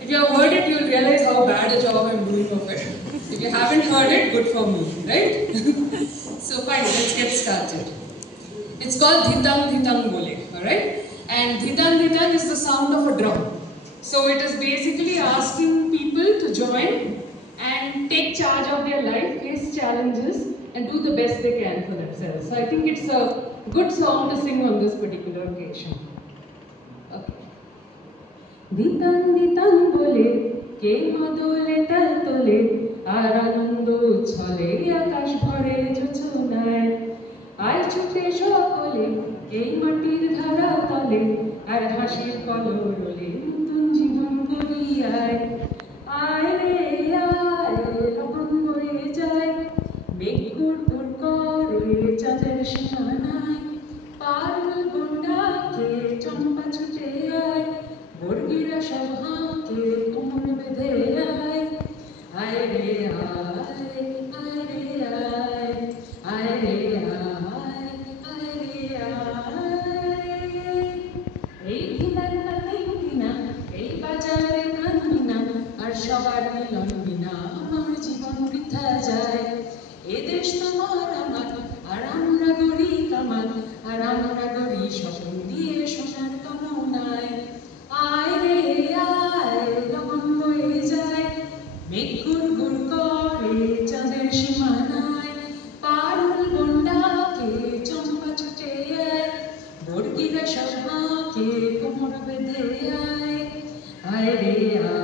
If you have heard it, you'll realize how bad a job I'm doing of it. If you haven't heard it, good for me, right? So fine, let's get started. It's called Dhitang Dhitang Bole, alright? And Dhitang Dhitang is the sound of a drum. So it is basically asking people to join and take charge of their life, face challenges, and do the best they can for themselves. So I think it's a good song to sing on this particular occasion. Okay. Dhitang Dhitang Bole, ke madole tal tole, আর আনন্দ উচ্ছলে আকাশ ভরে যোছনায় আয় ছুটে সকলে এই মাটির ধারা তলে আর হাসির কলরলে নতুন জীবন গড়িয়ায় আয় রে আয় রকম বয়ে যায় মেঘ গুড় করে চাঁদের সীমানায় পারুল বন্ডাকে চম্পা ছুটে আয় বর্গিরা সব হাঁকে কোমর বেঁধে আয় আয় রে আয় আয় রে আয় আয় রে আয় আয় রে আয় এই দিনার দিনা এই বাজারে কান্দিনা আর সবার মিলন বিনা আমার জীবন বৃথা যায় এ দেশ তোমার আমার আর আমরা গড়ি কামান আর আমরা গড়ি স্বপ্ন দিয়ে সোনার কামনায় আয় রে আয় রকম বয়ে যায় মেঘ গুড় গুড় করে চাঁদের সীমানায় পারুল বন্ডাকে চম্পা ছুটে আয় বর্গিরা সব হাঁকে কোমর বেঁধে আয় আয় রে আয়